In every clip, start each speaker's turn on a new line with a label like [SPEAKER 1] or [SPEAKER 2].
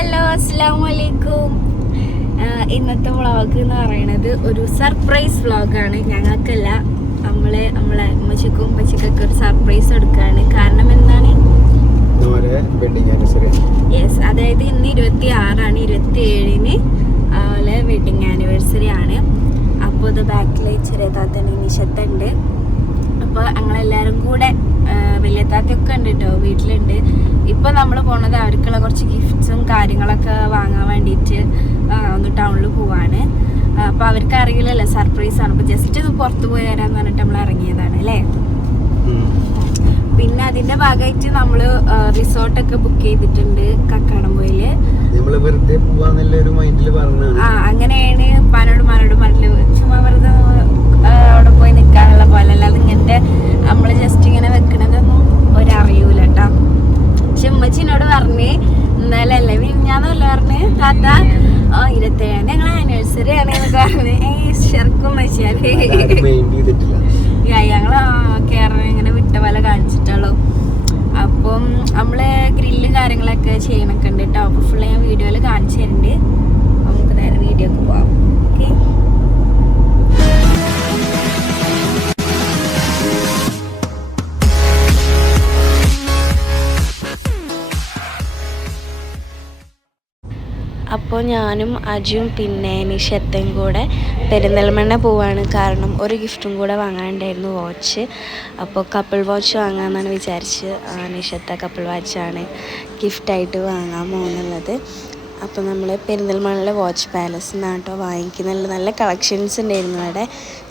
[SPEAKER 1] Hello അസ്സാം വലൈക്കും ഇന്നത്തെ വ്ളോഗ് എന്ന് പറയുന്നത് ഒരു സർപ്രൈസ് വ്ളോഗാണ്. ഞങ്ങൾക്കല്ല നമ്മളെ നമ്മളെ അമ്മച്ചക്കും ഉമ്മച്ചക്കൊക്കെ ഒരു സർപ്രൈസ് എടുക്കുകയാണ് കാരണം എന്താണ്? യെസ് അതായത് ഇന്ന് ഇരുപത്തി ആറാണ് ഇരുപത്തി ഏഴിന് അവളെ വെഡിങ് ആനിവേഴ്സറി ആണ്. അപ്പോൾ ഇത് ബാക്കിൽ ചെറിയ താത്തണ്ട് നിശത്തുണ്ട് അപ്പോൾ ഞങ്ങളെല്ലാവരും കൂടെ വലിയ താത്തയൊക്കെ ഉണ്ട് കേട്ടോ വീട്ടിലുണ്ട്. ഇപ്പോൾ നമ്മൾ പോണത് അവർക്കുള്ള കുറച്ച് ഗിഫ്റ്റ്സും കാര്യങ്ങളൊക്കെ വാങ്ങാൻ വേണ്ടിയിട്ട് ഒന്ന് ടൗണിൽ പോവാണ്. അപ്പോൾ അവർക്ക് അറിയില്ലല്ലോ സർപ്രൈസ് ആണ്. അപ്പോൾ ജസ്റ്റ് പുറത്ത് പോയി വരാമെന്ന് പറഞ്ഞിട്ട് നമ്മൾ ഇറങ്ങിയതാണ് അല്ലേ? പിന്നെ അതിന്റെ ഭാഗമായിട്ട് നമ്മൾ റിസോർട്ടൊക്കെ ബുക്ക് ചെയ്തിട്ടുണ്ട് കക്കാടംപോയിൽ
[SPEAKER 2] നമ്മൾ വെറുതെ
[SPEAKER 1] ആ അങ്ങനെയാണ് പാനോട് മാനോട് മണ്ണിൽ ചുമ്മാ വെറുതെ അവിടെ പോയി നിൽക്കാനുള്ള പോലെ. അല്ലാതെ ഇങ്ങനത്തെ നമ്മൾ ജസ്റ്റ് ഇങ്ങനെ കേട്ടോ പക്ഷെ ഉമ്മച്ചിനോട് പറഞ്ഞ് ഇന്നലെ അല്ലേ മിനിഞ്ഞാന്നല്ല പറഞ്ഞ് താത്ത ഓ ഇരുപത്തേഴ് ഞങ്ങൾ ആനിവേഴ്സറി ആണ് എന്നൊക്കെ പറഞ്ഞ്.
[SPEAKER 2] ചെയ്തിട്ടില്ല.
[SPEAKER 1] ഞങ്ങൾ കേരളം ഇങ്ങനെ വിട്ട പോലെ കാണിച്ചിട്ടുള്ളൂ. അപ്പം നമ്മൾ ഗ്രില്ല് കാര്യങ്ങളൊക്കെ ചെയ്യണൊക്കെ ഉണ്ട് കേട്ടോ അപ്പൊ ഫുള്ള് ഞാൻ വീഡിയോയിൽ കാണിച്ചു തരുന്നുണ്ട് ഞാനും അജിയും പിന്നെ നിഷത്തും കൂടെ പെരിന്തൽമണ്ണ പോവാണ്. കാരണം ഒരു ഗിഫ്റ്റും കൂടെ വാങ്ങാനുണ്ടായിരുന്നു വാച്ച്. അപ്പോൾ കപ്പിൾ വാച്ച് വാങ്ങാമെന്നാണ് വിചാരിച്ച് ആ, നിഷത്ത കപ്പിൾ വാച്ചാണ് ഗിഫ്റ്റായിട്ട് വാങ്ങാൻ പോകുന്നുള്ളത്. അപ്പോൾ നമ്മൾ പെരിന്തൽമണ്ണയിലെ വാച്ച് പാലസ് നാട്ടോ വാങ്ങിക്കുന്നുള്ള നല്ല കളക്ഷൻസ് ഉണ്ടായിരുന്നു അവിടെ.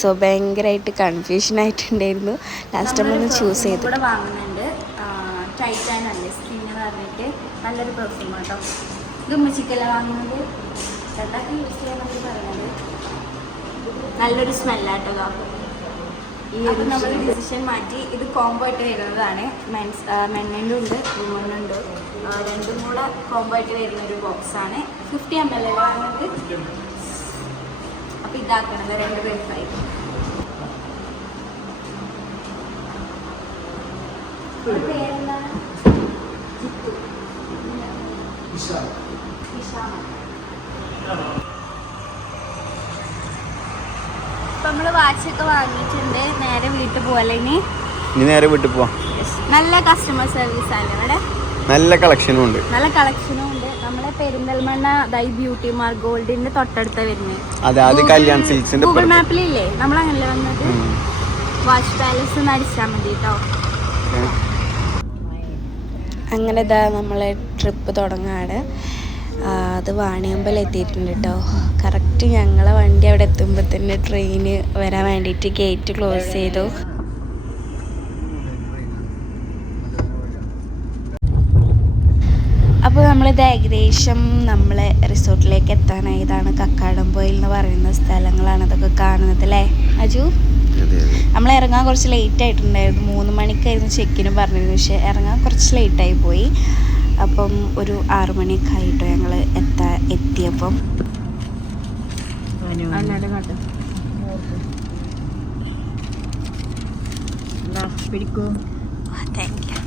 [SPEAKER 1] സോ ഭയങ്കരമായിട്ട് കൺഫ്യൂഷൻ ആയിട്ടുണ്ടായിരുന്നു. ലാസ്റ്റ് നമ്മൾ ചൂസ് ചെയ്തു. വാങ്ങുന്നുണ്ട്. ടൈറ്റാൻ അല്ലേ? സ്കിൻ എന്ന് പറഞ്ഞിട്ട് നല്ലൊരു പെർഫ്യൂം കേട്ടോ ഇത് ഉമ്മച്ചിക്കല്ല വാങ്ങുന്നത്. രണ്ടാക്കി യൂസ് ചെയ്യാന്നൊക്കെ പറയുന്നത്. നല്ലൊരു സ്മെല്ലാട്ടോ കാപ്പ് ഈ ഒരു നമ്മൾ ഡിസിഷൻ മാറ്റി ഇത് കോംബോ ആയിട്ട് വരുന്നതാണ്. മെൻസ് മെണ്ണിന്റെ ഉണ്ട് വുമണിന്റെ ഉണ്ട്. ആ, രണ്ടും കൂടെ കോംബോ ആയിട്ട് വരുന്ന ഒരു ബോക്സ് ആണ്. ഫിഫ്റ്റി എം എൽ എ വാങ്ങുന്നത് അപ്പം ഇതാക്കണത് രണ്ട് പേർക്കായി. പേരെന്താണ്? നമ്മൾ വാച്ചൊക്കെ വാങ്ങിയിട്ടുണ്ട്. നേരെ വീട്ടിൽ പോലെ ഇനി?
[SPEAKER 2] ഇനി നേരെ വീട്ടിൽ പോവാം.
[SPEAKER 1] നല്ല കസ്റ്റമർ സർവീസ് ആണ് ഇവിടെ?
[SPEAKER 2] നല്ല കളക്ഷനും ഉണ്ട്.
[SPEAKER 1] നല്ല കളക്ഷനും ഉണ്ട്. നമ്മളെ പെരിന്തൽമണ്ണ ദൈ ബ്യൂട്ടി മാർ ഗോൾഡിന്റെ തൊട്ടടുത്ത വരുന്നത്.
[SPEAKER 2] അതെ അത് കല്യാൺ സിൽക്സിന്റെ
[SPEAKER 1] ഗൂഗിൾ മാപ്പിലില്ലേ നമ്മളങ്ങനല്ലേ വന്നത്? വാച്ച് പാലസ് അടിച്ചാൽ മതി കേട്ടോ അങ്ങനെ ഇതാ നമ്മളെ ട്രിപ്പ് തുടങ്ങാണ്. അത് വാണിയമ്പലം എത്തിയിട്ടുണ്ട് കേട്ടോ കറക്റ്റ് ഞങ്ങളെ വണ്ടി അവിടെ എത്തുമ്പോൾ തന്നെ ട്രെയിന് വരാൻ വേണ്ടിയിട്ട് ഗേറ്റ് ക്ലോസ് ചെയ്തു. അപ്പോൾ നമ്മളിത് ഏകദേശം നമ്മളെ റിസോർട്ടിലേക്ക് എത്താനായതാണ്. കക്കാടംപോയിൽ എന്ന് പറയുന്ന സ്ഥലങ്ങളാണ് അതൊക്കെ കാണുന്നത് അല്ലേ അജു? നമ്മൾ ഇറങ്ങാൻ കുറച്ച് ലേറ്റ് ആയിട്ടുണ്ടായിരുന്നു. മൂന്ന് മണിക്കായിരുന്നു ചെക്കിന് പറഞ്ഞിരുന്നു പക്ഷേ ഇറങ്ങാൻ കുറച്ച് ലേറ്റായി പോയി. അപ്പം ഒരു ആറു മണിയൊക്കെ ആയിട്ടോ ഞങ്ങൾ എത്താ എത്തിയപ്പം.
[SPEAKER 3] പിടിക്കൂ.
[SPEAKER 1] താങ്ക് യു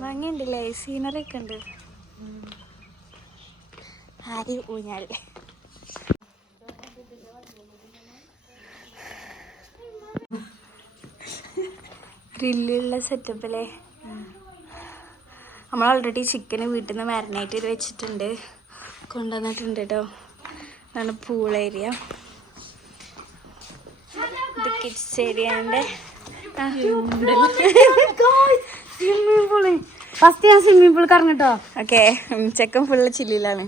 [SPEAKER 1] ഭംഗിയുണ്ടല്ലേ സീനറി ഒക്കെ ഉണ്ട്. ആര് ഊഞ്ഞാൽ ഗ്രില്ലുള്ള സെറ്റപ്പിലെ നമ്മൾ ഓൾറെഡി ചിക്കന് വീട്ടിൽ നിന്ന് മാരിനേറ്റ് ചെയ്ത് വെച്ചിട്ടുണ്ട്. കൊണ്ടുവന്നിട്ടുണ്ട് കേട്ടോ ഇതാണ് പൂൾ ഏരിയ ഇത് കിഡ്സ് ഏരിയന്റെ സ്വിമ്മിംഗ് പൂൾ
[SPEAKER 3] ഫസ്റ്റ് ഞാൻ സ്വിമ്മിംഗ് പൂൾ കറങ്ങട്ടോ
[SPEAKER 1] ഓക്കെ ചെക്കൻ ഫുള്ള് ചില്ലിലാണ്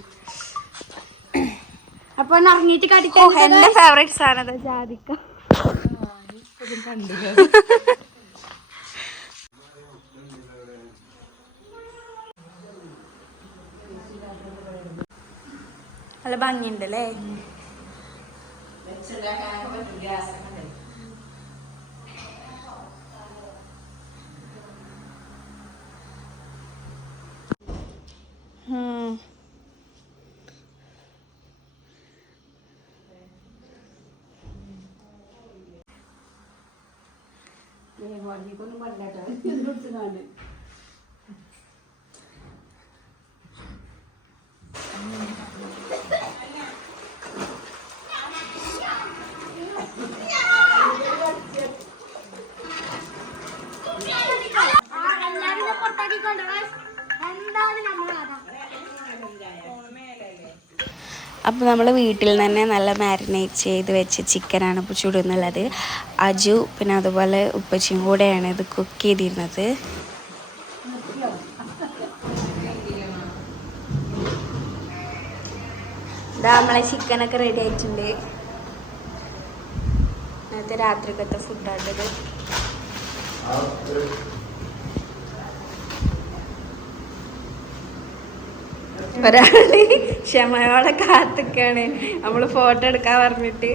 [SPEAKER 3] അപ്പൊ ഇറങ്ങിയിട്ട്
[SPEAKER 1] ഓ
[SPEAKER 3] കടിക്കാൻ
[SPEAKER 1] എന്റെ ഫേവറേറ്റ് സാധനം ജാതിക്ക. നല്ല ഭംഗിയുണ്ട് അല്ലേ ഉം.
[SPEAKER 3] വണ്ടിക്കൊന്നും പണ്ടാട്ടോ എന്താണ് നമ്മുടെ കഥ
[SPEAKER 1] അപ്പോൾ നമ്മൾ വീട്ടിൽ തന്നെ നല്ല മാരിനേറ്റ് ചെയ്ത് വെച്ച ചിക്കനാണ് ഇപ്പോൾ ചുടുന്നുള്ളത്. അജു പിന്നെ അതുപോലെ ഉപ്പച്ചിയും കൂടെയാണ് ഇത് കുക്ക് ചെയ്തിരുന്നത്. നമ്മളെ ചിക്കനൊക്കെ റെഡി ആയിട്ടുണ്ട്. ഇന്നത്തെ രാത്രിക്കത്തെ ഫുഡാണിത്. ഒരാൾ ക്ഷമയോടെ കാത്തിക്കാണ്. നമ്മൾ ഫോട്ടോ എടുക്കാൻ പറഞ്ഞിട്ട്.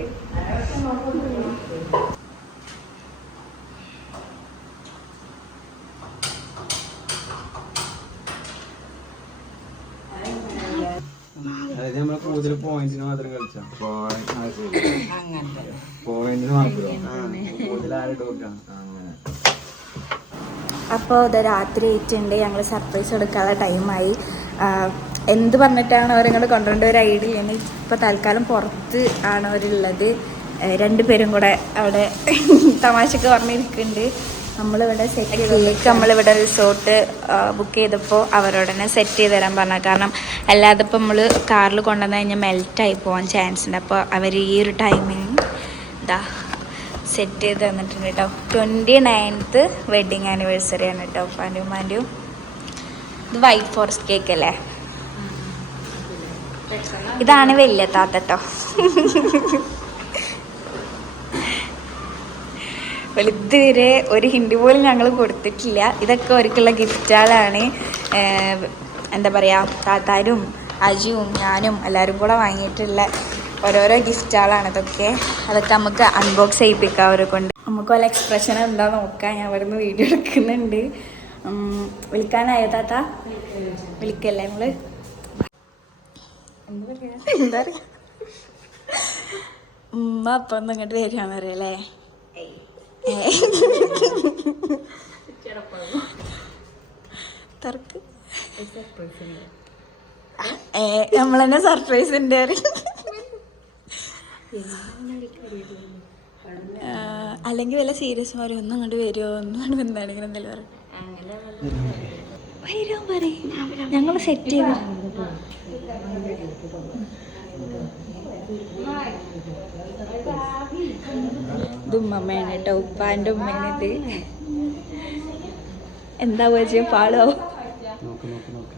[SPEAKER 2] പോയിന്റിന് അങ്ങനെ.
[SPEAKER 1] അപ്പോൾ ഇത് രാത്രി ആയിട്ടുണ്ട് ഞങ്ങൾ സർപ്രൈസ് കൊടുക്കാനുള്ള ടൈമായി എന്ത് പറഞ്ഞിട്ടാണ് അവരിങ്ങോട്ട് കൊണ്ടുവരേണ്ട ഒരു ഐഡിയ ഇല്ലെങ്കിൽ ഇപ്പോൾ തൽക്കാലം പുറത്ത് ആണ് അവരുള്ളത്. രണ്ടുപേരും കൂടെ അവിടെ തമാശക്ക് പറഞ്ഞിരിക്കുന്നുണ്ട്. നമ്മളിവിടെ സെറ്റ് ചെയ്തേക്ക് നമ്മളിവിടെ റിസോർട്ട് ബുക്ക് ചെയ്തപ്പോൾ അവരോടനെ തന്നെ സെറ്റ് ചെയ്ത് തരാൻ പറഞ്ഞു കാരണം അല്ലാതെ ഇപ്പോൾ നമ്മൾ കാറിൽ കൊണ്ടുവന്ന് കഴിഞ്ഞാൽ മെൽറ്റായി പോകാൻ ചാൻസ് ഉണ്ട്. അപ്പോൾ അവർ ഈ ഒരു ടൈമിന് ഇതാ സെറ്റ് ചെയ്ത് തന്നിട്ടുണ്ട് കേട്ടോ. ട്വന്റി നയൻത്ത് വെഡിങ് ആനിവേഴ്സറി ആണ് കേട്ടോ ഉപ്പാന്റെയും ഉമ്മാന്റെയും ഇത് വൈറ്റ് ഫോറസ്റ്റ് കേക്ക് അല്ലേ? ഇതാണ് വലിയ താത്ത കേട്ടോ. വലുതുവരെ ഒരു ഹിൻഡി പോലും ഞങ്ങൾ കൊടുത്തിട്ടില്ല. ഇതൊക്കെ അവർക്കുള്ള ഗിഫ്റ്റുകളാണ് എന്താ പറയുക താത്താരും അജിയും ഞാനും എല്ലാവരും കൂടെ വാങ്ങിയിട്ടുള്ള ഓരോരോ ഗിഫ്റ്റുകളാണ് ഇതൊക്കെ. അതൊക്കെ നമുക്ക് അൺബോക്സ് ചെയ്യിപ്പിക്കാം അവരെ കൊണ്ട്. നമുക്ക് വല്ല എക്സ്പ്രഷൻ എന്താ നോക്കാം. ഞാൻ അവിടുന്ന് വീഡിയോ എടുക്കുന്നുണ്ട്. വിളിക്കാനായോ താത്ത? വിളിക്കല്ലേ നമ്മൾ എന്താ പറയാ? ഉമ്മ അപ്പം ഒന്ന് ഇങ്ങോട്ട് വരികയാന്ന് പറയല്ലേ? തർക്ക്. ഏ നമ്മളെന്നെ സർപ്രൈസ് ഉണ്ട്. അല്ലെങ്കിൽ വല്ല സീരിയസ് പറയും ഒന്നും അങ്ങോട്ട് വരുമോ ഒന്നും അങ്ങോട്ട് എന്താണെങ്കിലും എന്തെങ്കിലും പറയും പറയും. ഞങ്ങൾ സെറ്റ് ചെയ്ത്. ഇത് ഉമ്മമ്മയാണ് കേട്ടോ ഉപ്പാന്റെ ഉമ്മേനെ ഇത്. എന്താ വെച്ചാൽ പാളോ?
[SPEAKER 2] നോക്ക് നോക്ക് നോക്ക്.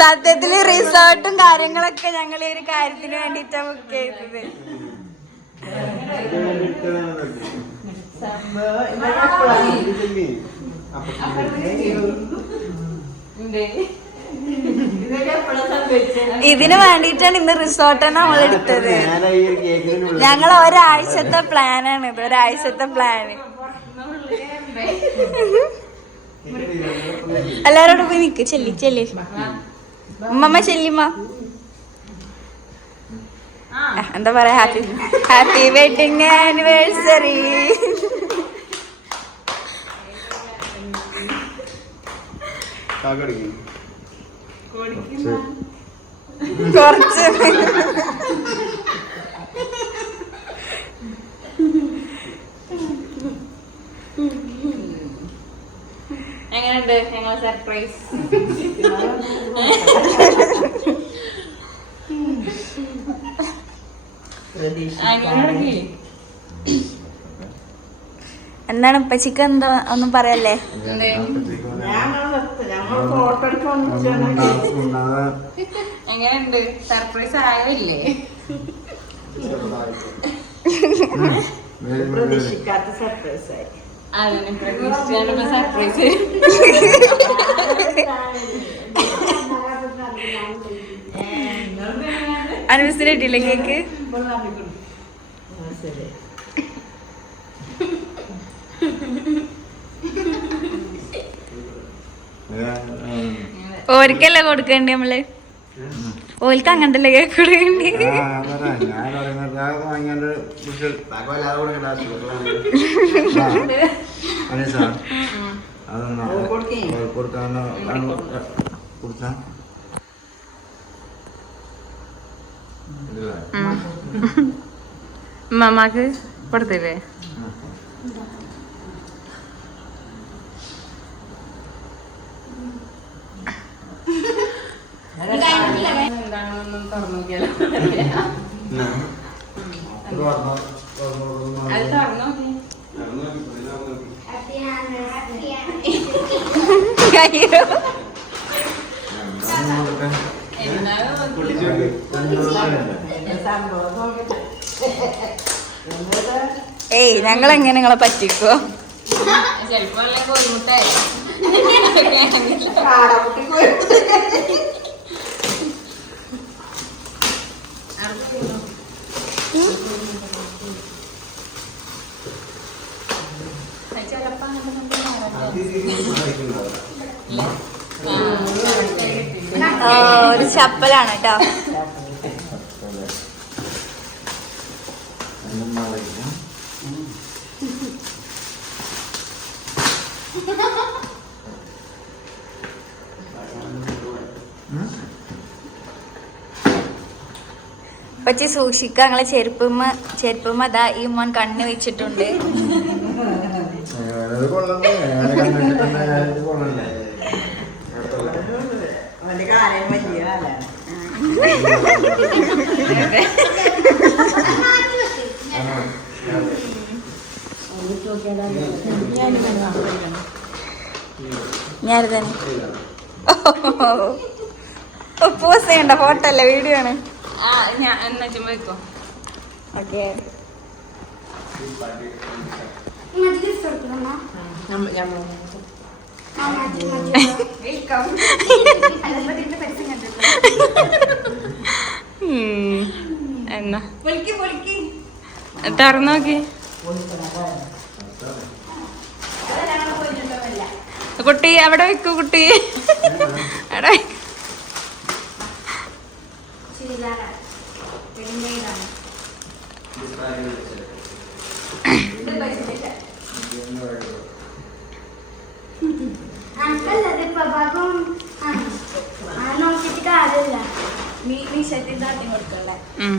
[SPEAKER 1] സത്യത്തിൽ റിസോർട്ടും കാര്യങ്ങളൊക്കെ ഞങ്ങൾ ഈ ഒരു കാര്യത്തിന് വേണ്ടിട്ടാ ബുക്ക് ചെയ്തത്. ഇതിന് വേണ്ടിട്ടാണ് ഇന്ന് റിസോർട്ട് തന്നെ നമ്മൾ എടുത്തത്. ഞങ്ങൾ ഒരാഴ്ചത്തെ പ്ലാനാണ് ഇത് ഒരാഴ്ചത്തെ പ്ലാന് എല്ലാരോടും പോയി നിക്ക്. ചെല്ലി ചെല്ലി. ഉമ്മമ്മ ചെല്ലിമ്മ. എന്താ പറയാ? ഹാപ്പി ഹാപ്പി വെഡിങ് ആനിവേഴ്സറി കുറച്ച്. എങ്ങനെയുണ്ട്? ഞങ്ങൾ സർപ്രൈസ് എന്താണ് ഉപ്പച്ചിക്ക് എന്താ ഒന്നും പറയല്ലേ?
[SPEAKER 4] എങ്ങനെയുണ്ട്? സർപ്രൈസ് ആയല്ലേ?
[SPEAKER 5] പ്രതീക്ഷിക്കാത്ത സർപ്രൈസ് ആയി.
[SPEAKER 4] അതിന് പ്രതീക്ഷിച്ചാണ് സർപ്രൈസ്
[SPEAKER 1] അനുസരിച്ച് കിട്ടിയില്ലേ കേക്ക് ഓർക്കല്ലേ കൊടുക്കണ്ടേ നമ്മൾ? ഓൽക്ക് അങ്ങനത്തെ കേക്ക് കൊടുക്കണ്ടേ
[SPEAKER 2] പറയുന്നത് വാങ്ങിയാണ്ട് അതൊന്നും കൊടുക്കാനോ കൊടുക്കാൻ
[SPEAKER 4] മമ്മാക്ക് കൊടുത്തില്ലേ? എന്താണെന്നൊന്നും തുറന്നു നോക്കിയാലോ അത് തുറന്നു നോക്കി
[SPEAKER 5] സംഭവം നോക്കട്ടെ
[SPEAKER 1] ഏയ് ഞങ്ങൾ എങ്ങനെ നിങ്ങളെ പറ്റിക്കോ?
[SPEAKER 4] ചിലപ്പോ അല്ലേ ബുദ്ധിമുട്ടായി
[SPEAKER 5] ചപ്പലാണ് കേട്ടോ
[SPEAKER 4] Ha
[SPEAKER 1] ha ചപ്പലാണ് കേട്ടോ പറ്റി നിങ്ങളെ ഞങ്ങളെ ചെരുപ്പുമ്മ ചെരുപ്പുമ്മ അതാ ഈ മോൻ കണ്ണ് വെച്ചിട്ടുണ്ട്. ഞാൻ തന്നെ? പോസ് ചെയ്യണ്ട. ഫോട്ടോ അല്ല? വീഡിയോ ആണ്.
[SPEAKER 4] ആ ഞാൻ എന്നാ ചുമ്മാ വെക്കോ
[SPEAKER 1] ഓക്കെ.
[SPEAKER 4] എന്നാ. തുറന്നു നോക്കി. കുട്ടി അവിടെ വെക്കൂ കുട്ടി. അവിടെ വെക്ക്.
[SPEAKER 3] നോക്കിട്ട് കാര്യമില്ല
[SPEAKER 4] ഉം.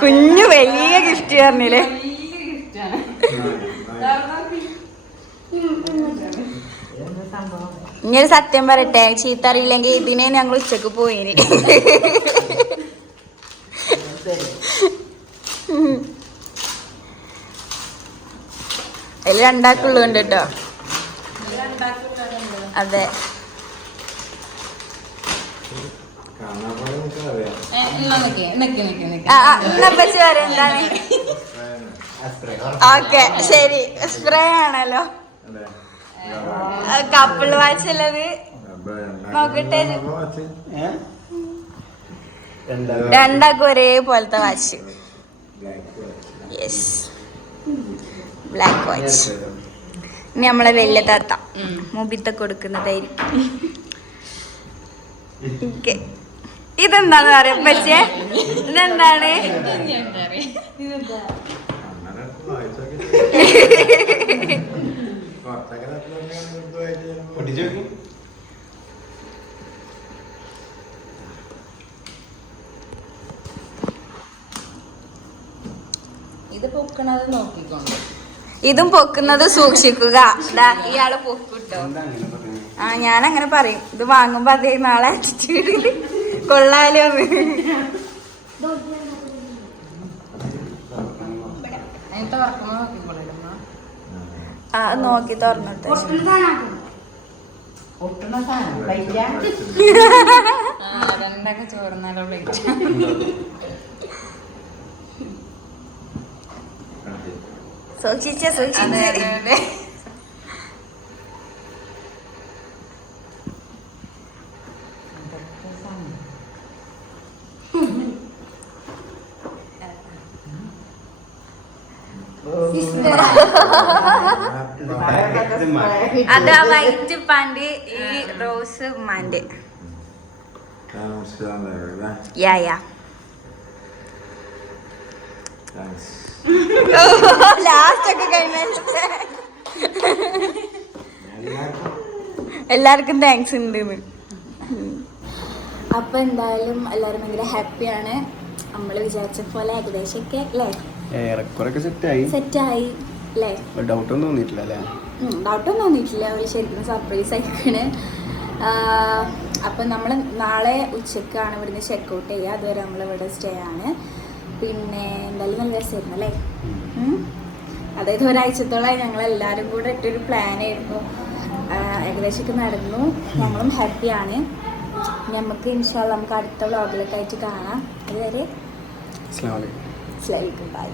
[SPEAKER 1] കുഞ്ഞു വലിയ ഗിഫ്റ്റ് പറഞ്ഞില്ലേ ഇങ്ങനെ സത്യം പറയട്ടെ ചീത്ത അറിയില്ലെങ്കിൽ ഇതിനെ ഞങ്ങൾ ഉച്ചയ്ക്ക് പോയി അതിൽ രണ്ടാക്കുള്ളുണ്ട് കേട്ടോ. അതെ. പറയാം എന്താണ് ഓക്കെ ശരി സ്പ്രേ ആണല്ലോ കപ്പിൾ വാച്ച് ഉള്ളത് നോക്കട്ടെ. രണ്ടാക്കും ഒരേപോലത്തെ വാച്ച് യെസ് ബ്ലാക്ക് വാച്ച് ഇനി നമ്മളെ വലിയ താത്ത. മുബിത്ത കൊടുക്കുന്നതായിരിക്കും Okay. ഇതെന്താന്ന് അറിയാം? പക്ഷേ ഇതെന്താണ്?
[SPEAKER 4] ഇത് പൊക്കണത് നോക്കിക്കൊണ്ട്.
[SPEAKER 1] ഇതും പൊക്കുന്നത് സൂക്ഷിക്കുക. ഇയാളെ പൊക്കിട്ടോ. ആ ഞാൻ അങ്ങനെ പറയും. ഇത് വാങ്ങുമ്പോ അതേ നാളെ attitude കൊള്ളാലോ. ആ നോക്കി തുറന്നിട്ട്.
[SPEAKER 4] പ്ലേറ്റ്?
[SPEAKER 1] സൂക്ഷിച്ച സൂക്ഷിച്ച.
[SPEAKER 4] അതെ ആ വൈറ്റ് പാന്റ് ഈ റോസ് ഉമ്മാന്റെ യാ യാ ലാസ്റ്റ് ഒക്കെ കഴിഞ്ഞ എല്ലാവർക്കും താങ്ക്സ് ഉണ്ട് അപ്പൊ എന്തായാലും എല്ലാവരും ഭയങ്കര ഹാപ്പിയാണ് നമ്മൾ വിചാരിച്ച പോലെ ഏകദേശമൊക്കെ അല്ലേ?
[SPEAKER 2] ഡൗട്ട് സെറ്റായി.
[SPEAKER 1] സെറ്റായി അല്ലേ?
[SPEAKER 2] ഡൗട്ടൊന്നും തോന്നിയിട്ടില്ല അല്ലേ
[SPEAKER 1] ഡൗട്ടൊന്നും തോന്നിയിട്ടില്ല. അവൾ ശരിക്കും സർപ്രൈസ് ആയിക്കാണ് അപ്പം നമ്മൾ നാളെ ഉച്ചക്കാണ് ഇവിടുന്ന് ചെക്ക് ഔട്ട് ചെയ്യുക. അതുവരെ നമ്മൾ ഇവിടെ സ്റ്റേ ആണ്. പിന്നെ എന്തായാലും നല്ല രസമായിരുന്നു അല്ലേ. അതായത് ഒരാഴ്ചത്തോളം ഞങ്ങൾ എല്ലാവരും കൂടെ ഇട്ടൊരു പ്ലാൻ ആയിരുന്നു. ഏകദേശം നടന്നു. ഞങ്ങളും ഹാപ്പിയാണ് നമുക്ക് ഇൻഷാല്ല നമുക്ക് അടുത്ത വ്ളോഗിലൊക്കെ ആയിട്ട് കാണാം. അതുവരെ
[SPEAKER 2] അസ്സലാമു അലൈക്കും
[SPEAKER 1] സ്ലൈവിക്കും ബൈ